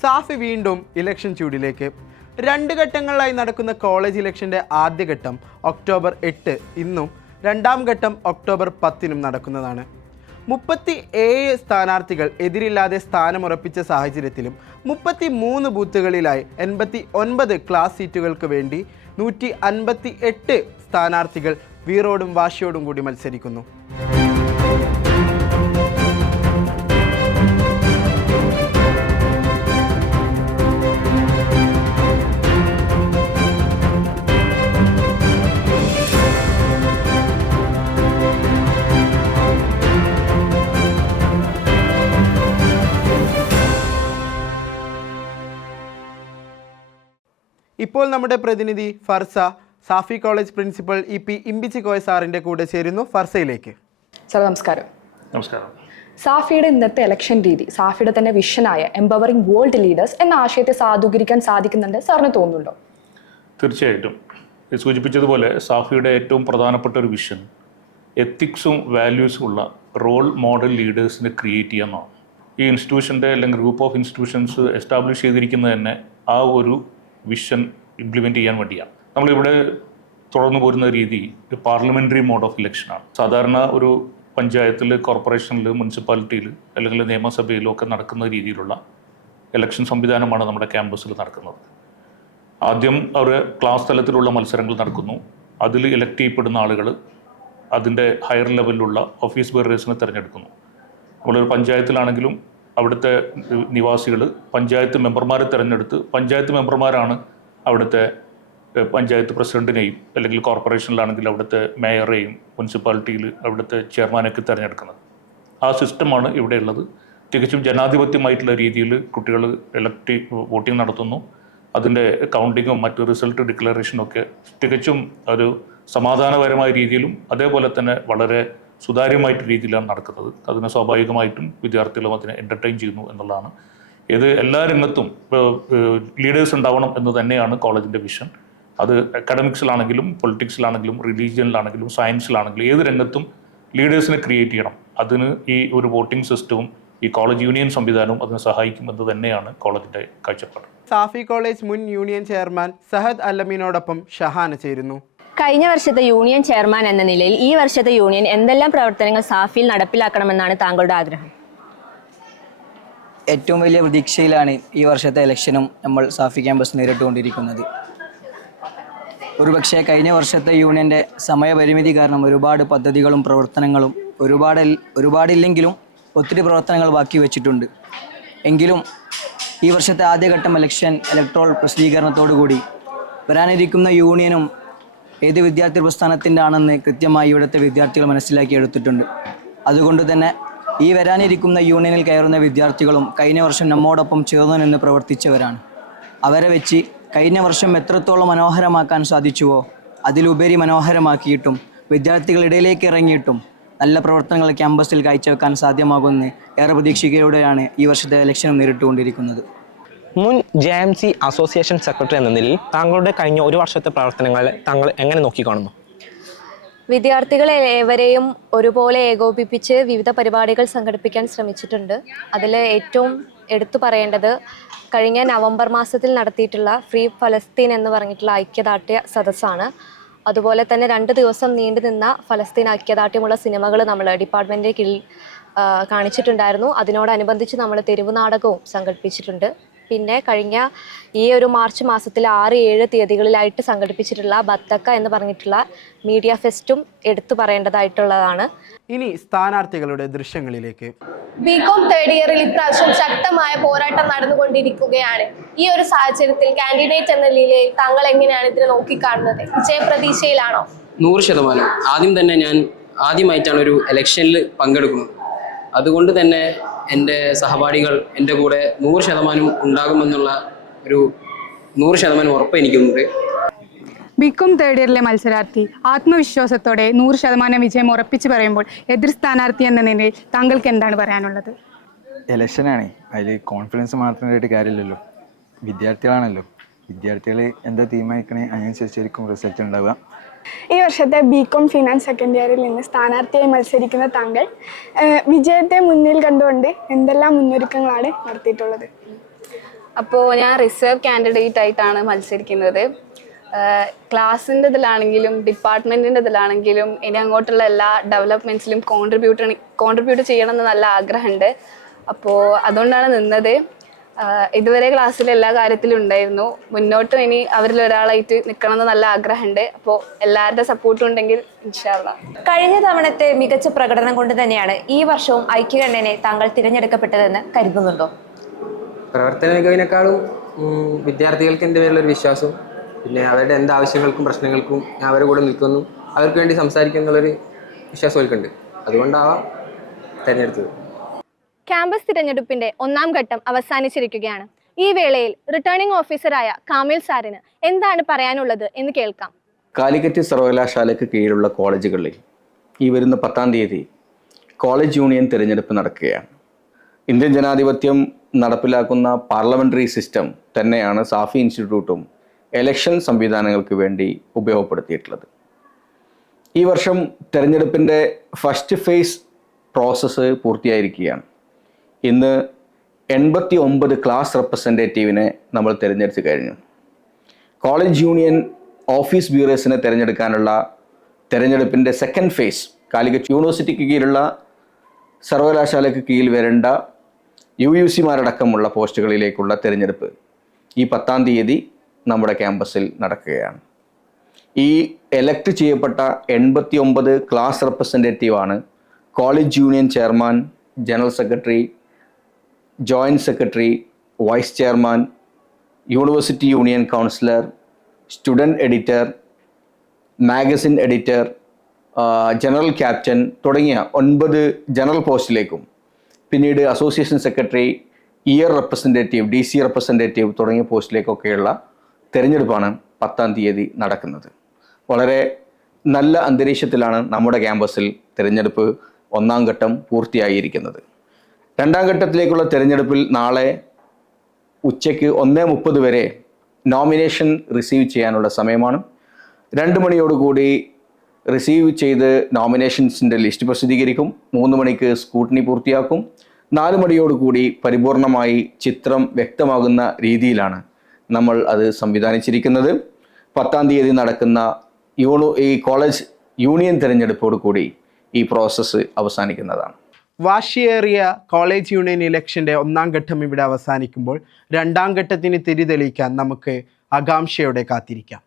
സാഫി വീണ്ടും ഇലക്ഷൻ ചൂടിലേക്ക്. 2 ഘട്ടങ്ങളിലായി നടക്കുന്ന കോളേജ് ഇലക്ഷൻ്റെ ആദ്യഘട്ടം ഒക്ടോബർ 8 ഇന്നും, രണ്ടാം ഘട്ടം ഒക്ടോബർ 10 നടക്കുന്നതാണ്. 37 സ്ഥാനാർത്ഥികൾ എതിരില്ലാതെ സ്ഥാനമുറപ്പിച്ച സാഹചര്യത്തിലും 33 ബൂത്തുകളിലായി 89 ക്ലാസ് സീറ്റുകൾക്ക് വേണ്ടി 158 സ്ഥാനാർത്ഥികൾ വീറോടും വാശിയോടും കൂടി മത്സരിക്കുന്നു. ഇപ്പോൾ നമ്മുടെ പ്രതിനിധി Farsa Safi college principal E P. Imbichikoya സാറിൻ്റെ കൂടെ ചേരുന്നു. ഫർസയിലേക്ക്. സാർ നമസ്കാരം. നമസ്കാരം. സാഫിയുടെ ഇന്നത്തെ ഇലക്ഷൻ രീതി സാഫിയുടെ തന്നെ വിഷനായ എംപവറിംഗ് വേൾഡ് ലീഡേഴ്സ് എന്ന ആശയത്തെ സാധൂകരിക്കാൻ സാധിക്കുന്നുണ്ട് സാറിന് തോന്നുന്നുണ്ടോ? തീർച്ചയായിട്ടും. സൂചിപ്പിച്ചതുപോലെ സാഫിയുടെ ഏറ്റവും പ്രധാനപ്പെട്ട ഒരു വിഷൻ എത്തിക്സും വാല്യൂസും ഉള്ള റോൾ മോഡൽ ലീഡേഴ്സിനെ ക്രിയേറ്റ് ചെയ്യാമെന്നാണ്. ഈ ഇൻസ്റ്റിറ്റ്യൂഷൻ്റെ അല്ലെങ്കിൽ ഗ്രൂപ്പ് ഓഫ് ഇൻസ്റ്റിറ്റ്യൂഷൻസ് എസ്റ്റാബ്ലിഷ് ചെയ്തിരിക്കുന്നത് തന്നെ ആ ഒരു വിഷൻ ഇംപ്ലിമെൻറ്റ് ചെയ്യാൻ വേണ്ടിയാണ്. നമ്മളിവിടെ തുടർന്നു പോരുന്ന രീതി പാർലമെൻ്ററി മോഡ് ഓഫ് ഇലക്ഷനാണ്. സാധാരണ ഒരു പഞ്ചായത്തിൽ, കോർപ്പറേഷനിൽ, മുനിസിപ്പാലിറ്റിയിൽ അല്ലെങ്കിൽ നിയമസഭയിലും ഒക്കെ നടക്കുന്ന രീതിയിലുള്ള ഇലക്ഷൻ സംവിധാനമാണ് നമ്മുടെ ക്യാമ്പസിൽ നടക്കുന്നത്. ആദ്യം അവർ ക്ലാസ് തലത്തിലുള്ള മത്സരങ്ങൾ നടക്കുന്നു. അതിൽ ഇലക്ട് ചെയ്യപ്പെടുന്ന ആളുകൾ അതിൻ്റെ ഹയർ ലെവലിലുള്ള ഓഫീസ് ബെയറേഴ്സിനെ തിരഞ്ഞെടുക്കുന്നു. നമ്മളൊരു പഞ്ചായത്തിലാണെങ്കിലും അവിടുത്തെ നിവാസികൾ പഞ്ചായത്ത് മെമ്പർമാരെ തിരഞ്ഞെടുത്ത് പഞ്ചായത്ത് മെമ്പർമാരാണ് അവിടുത്തെ പഞ്ചായത്ത് പ്രസിഡന്റിനെയും അല്ലെങ്കിൽ കോർപ്പറേഷനിലാണെങ്കിൽ അവിടുത്തെ മേയറെയും മുനിസിപ്പാലിറ്റിയിൽ അവിടുത്തെ ചെയർമാനൊക്കെ തിരഞ്ഞെടുക്കുന്നത്. ആ സിസ്റ്റമാണ് ഇവിടെ ഉള്ളത്. തികച്ചും ജനാധിപത്യമായിട്ടുള്ള രീതിയിൽ കുട്ടികൾ വോട്ടിംഗ് നടത്തുന്നു. അതിൻ്റെ കൗണ്ടിങ്ങും മറ്റു റിസൾട്ട് ഡിക്ലറേഷനും ഒക്കെ തികച്ചും ഒരു സമാധാനപരമായ രീതിയിലും അതേപോലെ തന്നെ വളരെ സുതാര്യമായിട്ട് രീതിയിലാണ് നടക്കുന്നത്. അതിന് സ്വാഭാവികമായിട്ടും വിദ്യാർത്ഥികളും അതിനെ എൻ്റർടൈൻ ചെയ്യുന്നു എന്നുള്ളതാണ്. ഇത് എല്ലാ രംഗത്തും ലീഡേഴ്സ് ഉണ്ടാവണം എന്ന് തന്നെയാണ് കോളേജിൻ്റെ വിഷൻ. അത് അക്കാഡമിക്സിലാണെങ്കിലും പൊളിറ്റിക്സിലാണെങ്കിലും റിലീജിയനിലാണെങ്കിലും സയൻസിലാണെങ്കിലും ഏത് രംഗത്തും ലീഡേഴ്സിനെ ക്രിയേറ്റ് ചെയ്യണം. അതിന് ഈ ഒരു വോട്ടിംഗ് സിസ്റ്റവും ഈ കോളേജ് യൂണിയൻ സംവിധാനവും അതിന് സഹായിക്കുമെന്ന് തന്നെയാണ് കോളേജിൻ്റെ കാഴ്ചപ്പാട്. സാഫി കോളേജ് മുൻ യൂണിയൻ ചെയർമാൻ സഹദ് അല്ലമീനോടൊപ്പം ഷഹാന ചേരുന്നു. കഴിഞ്ഞ വർഷത്തെ യൂണിയൻ ചെയർമാൻ എന്ന നിലയിൽ ഈ വർഷത്തെ യൂണിയൻ എന്തെല്ലാം പ്രവർത്തനങ്ങൾ സാഫിയിൽ നടപ്പിലാക്കണമെന്നാണ് താങ്കളുടെ ആഗ്രഹം? ഏറ്റവും വലിയ പ്രതീക്ഷയിലാണ് ഈ വർഷത്തെ ഇലക്ഷനും നമ്മൾ സാഫി ക്യാമ്പസ് നേരിട്ടുകൊണ്ടിരിക്കുന്നത്. ഒരുപക്ഷെ കഴിഞ്ഞ വർഷത്തെ യൂണിയൻ്റെ സമയപരിമിതി കാരണം ഒരുപാട് പദ്ധതികളും പ്രവർത്തനങ്ങളും ഒരുപാടില്ലെങ്കിലും ഒത്തിരി പ്രവർത്തനങ്ങൾ ബാക്കി വെച്ചിട്ടുണ്ട്. എങ്കിലും ഈ വർഷത്തെ ആദ്യഘട്ടം ഇലക്ട്രോൾ പ്രസിദ്ധീകരണത്തോടുകൂടി വരാനിരിക്കുന്ന യൂണിയനും ഏത് വിദ്യാർത്ഥി പ്രസ്ഥാനത്തിൻ്റെ ആണെന്ന് കൃത്യമായി ഇവിടുത്തെ വിദ്യാർത്ഥികൾ മനസ്സിലാക്കി എടുത്തിട്ടുണ്ട്. അതുകൊണ്ട് തന്നെ ഈ വരാനിരിക്കുന്ന യൂണിയനിൽ കയറുന്ന വിദ്യാർത്ഥികളും കഴിഞ്ഞ വർഷം നമ്മോടൊപ്പം ചേർന്നു നിന്ന് പ്രവർത്തിച്ചവരാണ്. അവരെ വെച്ച് കഴിഞ്ഞ വർഷം എത്രത്തോളം മനോഹരമാക്കാൻ സാധിച്ചുവോ അതിലുപരി മനോഹരമാക്കിയിട്ടും വിദ്യാർത്ഥികളിടയിലേക്ക് ഇറങ്ങിയിട്ടും നല്ല പ്രവർത്തനങ്ങൾ ക്യാമ്പസിൽ കാഴ്ചവെക്കാൻ സാധ്യമാകുമെന്ന് ഏറെ പ്രതീക്ഷയോടെയാണ് ഈ വർഷത്തെ ഇലക്ഷനും നേരിട്ടുകൊണ്ടിരിക്കുന്നത്. മുൻ JMC അസോസിയേഷൻ സെക്രട്ടറി എന്ന നിലയിൽ താങ്കളുടെ കഴിഞ്ഞ ഒരു വർഷത്തെ പ്രവർത്തനങ്ങൾ താങ്കൾ എങ്ങനെ നോക്കിക്കാണുന്നു? വിദ്യാർത്ഥികളെ ഏവരെയും ഒരുപോലെ ഏകോപിപ്പിച്ച് വിവിധ പരിപാടികൾ സംഘടിപ്പിക്കാൻ ശ്രമിച്ചിട്ടുണ്ട്. അതിൽ ഏറ്റവും എടുത്തു പറയേണ്ടത് കഴിഞ്ഞ നവംബർ മാസത്തിൽ നടത്തിയിട്ടുള്ള ഫ്രീ ഫലസ്തീൻ എന്ന് പറഞ്ഞിട്ടുള്ള ഐക്യദാർഢ്യ സദസ്സാണ്. അതുപോലെ തന്നെ 2 ദിവസം നീണ്ടു നിന്ന ഫലസ്തീൻ ഐക്യദാർഢ്യമുള്ള സിനിമകൾ നമ്മൾ ഡിപ്പാർട്ട്മെൻറ്റിൻ്റെ കീഴിൽ കാണിച്ചിട്ടുണ്ടായിരുന്നു. അതിനോടനുബന്ധിച്ച് നമ്മൾ തെരുവ് നാടകവും സംഘടിപ്പിച്ചിട്ടുണ്ട്. പിന്നെ കഴിഞ്ഞ ഈ ഒരു മാർച്ച് മാസത്തിൽ 6-7 തീയതികളിലായിട്ട് സംഘടിപ്പിച്ചിട്ടുള്ള ബത്തക്ക എന്ന് പറഞ്ഞിട്ടുള്ള മീഡിയ ഫെസ്റ്റും എടുത്തു പറയേണ്ടതായിട്ടുള്ളതാണ്. ഇനി സ്ഥാനാർത്ഥികളുടെ ദൃശ്യങ്ങളിലേക്ക്. ബികോം തേർഡ് ഇയറിൽ ഇപ്രാവശ്യം ശക്തമായ പോരാട്ടം നടന്നുകൊണ്ടിരിക്കുകയാണ്. ഈ ഒരു സാഹചര്യത്തിൽ കാൻഡിഡേറ്റ് എന്ന നിലയിൽ താങ്കൾ എങ്ങനെയാണ് ഇതിനെ നോക്കിക്കാണുന്നത്? വിജയപ്രതീക്ഷയിലാണോ? 100%. ആദ്യം തന്നെ ഞാൻ ആദ്യമായിട്ടാണ് ഒരു ഇലക്ഷനിൽ പങ്കെടുക്കുന്നത്. അതുകൊണ്ട് തന്നെ എൻ്റെ സഹപാഠികൾ എൻ്റെ കൂടെ 100% ഉണ്ടാകുമെന്നുള്ള ഒരു 100% ഉറപ്പ് എനിക്കുണ്ട്. ബികോം തേർഡ് ഇയറിലെ മത്സരാർത്ഥി ആത്മവിശ്വാസത്തോടെ 100% വിജയം ഉറപ്പിച്ച് പറയുമ്പോൾ എതിർ സ്ഥാനാർത്ഥി എന്ന നിലയിൽ താങ്കൾക്ക് എന്താണ് പറയാനുള്ളത്? ഇലക്ഷനാണ്, അതിൽ കോൺഫിഡൻസ് മാത്രമായിട്ട് കാര്യമില്ലല്ലോ. വിദ്യാർത്ഥികളാണല്ലോ, വിദ്യാർത്ഥികൾ എന്താ തീരുമാനിക്കണേ അതിനനുസരിച്ചായിരിക്കും റിസൾട്ട് ഉണ്ടാവുക. ഈ വർഷത്തെ ബികോം ഫിനാൻസ് സെക്കൻഡ് ഇയറിൽ നിന്ന് സ്ഥാനാർത്ഥിയായി മത്സരിക്കുന്ന താങ്കൾ വിജയത്തെ മുന്നിൽ കണ്ടുകൊണ്ട് എന്തെല്ലാം മുന്നൊരുക്കങ്ങളാണ് നടത്തിയിട്ടുള്ളത്? അപ്പോൾ ഞാൻ റിസർവ് കാൻഡിഡേറ്റ് ആയിട്ടാണ് മത്സരിക്കുന്നത്. ക്ലാസ്സിൻ്റെ ഇതിലാണെങ്കിലും ഡിപ്പാർട്ട്മെൻറ്റിൻ്റെ ഇതിലാണെങ്കിലും ഇനി അങ്ങോട്ടുള്ള എല്ലാ ഡെവലപ്മെൻറ്റ്സിലും കോൺട്രിബ്യൂട്ട് ചെയ്യണമെന്ന് നല്ല ആഗ്രഹമുണ്ട്. അപ്പോൾ അതുകൊണ്ടാണ് നിന്നത്. ഇതുവരെ ക്ലാസ്സിൽ എല്ലാ കാര്യത്തിലും ഉണ്ടായിരുന്നു. മുന്നോട്ടും ഇനി അവരിൽ ഒരാളായിട്ട് നിൽക്കണമെന്ന് നല്ല ആഗ്രഹമുണ്ട്. അപ്പോൾ എല്ലാവരുടെ സപ്പോർട്ടും ഉണ്ടെങ്കിൽ ഇൻഷാ അല്ലാഹ്. കഴിഞ്ഞ തവണത്തെ മികച്ച പ്രകടനം കൊണ്ട് തന്നെയാണ് ഈ വർഷവും ഐക്യകണ്ഠനെ താങ്കൾ തിരഞ്ഞെടുക്കപ്പെട്ടതെന്ന് കരുതുന്നുണ്ടോ? പ്രവർത്തന മികവിനേക്കാളും വിദ്യാർത്ഥികൾക്ക് എൻ്റെ പേരിലൊരു വിശ്വാസവും പിന്നെ അവരുടെ എന്ത് ആവശ്യങ്ങൾക്കും പ്രശ്നങ്ങൾക്കും ഞാൻ അവരുടെ കൂടെ നിൽക്കുന്നു, അവർക്ക് വേണ്ടി സംസാരിക്കും എന്നുള്ളൊരു വിശ്വാസം അവർക്കുണ്ട്. അതുകൊണ്ടാവാം തിരഞ്ഞെടുത്തത്. ക്യാമ്പസ് തിരഞ്ഞെടുപ്പിന്റെ 1ാം ഘട്ടം അവസാനിച്ചിരിക്കുകയാണ്. ഈ വേളയിൽ റിട്ടേണിംഗ് ഓഫീസറായ കാമിൽ സാറിന് എന്താണ് പറയാനുള്ളത് എന്ന് കേൾക്കാം. കാലിക്കറ്റ് സർവകലാശാലയ്ക്ക് കീഴിലുള്ള കോളേജുകളിൽ ഈ വരുന്ന 10-ാം തീയതി കോളേജ് യൂണിയൻ തിരഞ്ഞെടുപ്പ് നടക്കുകയാണ്. ഇന്ത്യൻ ജനാധിപത്യം നടപ്പിലാക്കുന്ന പാർലമെൻ്ററി സിസ്റ്റം തന്നെയാണ് സാഫി ഇൻസ്റ്റിറ്റ്യൂട്ടും എലക്ഷൻ സംവിധാനങ്ങൾക്ക് വേണ്ടി ഉപയോഗപ്പെടുത്തിയിട്ടുള്ളത്. ഈ വർഷം തിരഞ്ഞെടുപ്പിൻ്റെ ഫസ്റ്റ് ഫേസ് പ്രോസസ്സ് പൂർത്തിയായിരിക്കുകയാണ്. ഇന്ന് 89 ക്ലാസ് റെപ്രസെൻറ്റേറ്റീവിനെ നമ്മൾ തിരഞ്ഞെടുത്ത് കഴിഞ്ഞു. കോളേജ് യൂണിയൻ ഓഫീസ് ബ്യൂറേഴ്സിനെ തിരഞ്ഞെടുക്കാനുള്ള തിരഞ്ഞെടുപ്പിൻ്റെ സെക്കൻഡ് ഫേസ് കാലിക്കറ്റ് യൂണിവേഴ്സിറ്റിക്ക് കീഴിലുള്ള സർവകലാശാലയ്ക്ക് കീഴിൽ വരേണ്ട UUC-മാരടക്കമുള്ള പോസ്റ്റുകളിലേക്കുള്ള തിരഞ്ഞെടുപ്പ് ഈ 10-ാം തീയതി നമ്മുടെ ക്യാമ്പസിൽ നടക്കുകയാണ്. ഈ എലക്ട് ചെയ്യപ്പെട്ട 89 ക്ലാസ് റെപ്രസെൻറ്റേറ്റീവാണ് college union chairman, general secretary, joint secretary, vice chairman, university union councillor, student editor, magazine editor, general captain തുടങ്ങിയ 9 ജനറൽ പോസ്റ്റിലേക്കും പിന്നീട് association secretary, year representative, DC representative തുടങ്ങിയ പോസ്റ്റിലേക്കൊക്കെയുള്ള തിരഞ്ഞെടുപ്പാണ് 10-ാം തീയതി നടക്കുന്നത്. വളരെ നല്ല അന്തരീക്ഷത്തിലാണ് നമ്മുടെ ക്യാമ്പസിൽ തിരഞ്ഞെടുപ്പ് 1ാം ഘട്ടം പൂർത്തിയായിരിക്കുന്നത്. 2ാം ഘട്ടത്തിലേക്കുള്ള തിരഞ്ഞെടുപ്പിൽ നാളെ ഉച്ചയ്ക്ക് 1:30 വരെ നോമിനേഷൻ റിസീവ് ചെയ്യാനുള്ള സമയമാണ്. 2 മണിയോടുകൂടി റിസീവ് ചെയ്ത് നോമിനേഷൻസിൻ്റെ ലിസ്റ്റ് പ്രസിദ്ധീകരിക്കും. 3 മണിക്ക് സ്കൂട്ടനി പൂർത്തിയാക്കും. 4 മണിയോടുകൂടി പരിപൂർണമായി ചിത്രം വ്യക്തമാകുന്ന രീതിയിലാണ് നമ്മൾ അത് സംവിധാനിച്ചിരിക്കുന്നത്. 10-ാം തീയതി നടക്കുന്ന ഈ കോളേജ് യൂണിയൻ തിരഞ്ഞെടുപ്പോടുകൂടി ഈ പ്രോസസ്സ് അവസാനിക്കുന്നതാണ്. വാശിയേറിയ കോളേജ് യൂണിയൻ ഇലക്ഷൻ്റെ 1ാം ഘട്ടം ഇവിടെ അവസാനിക്കുമ്പോൾ 2ാം ഘട്ടത്തിന് തിരി തെളിയിക്കാൻ നമുക്ക് ആകാംക്ഷയോടെ കാത്തിരിക്കാം.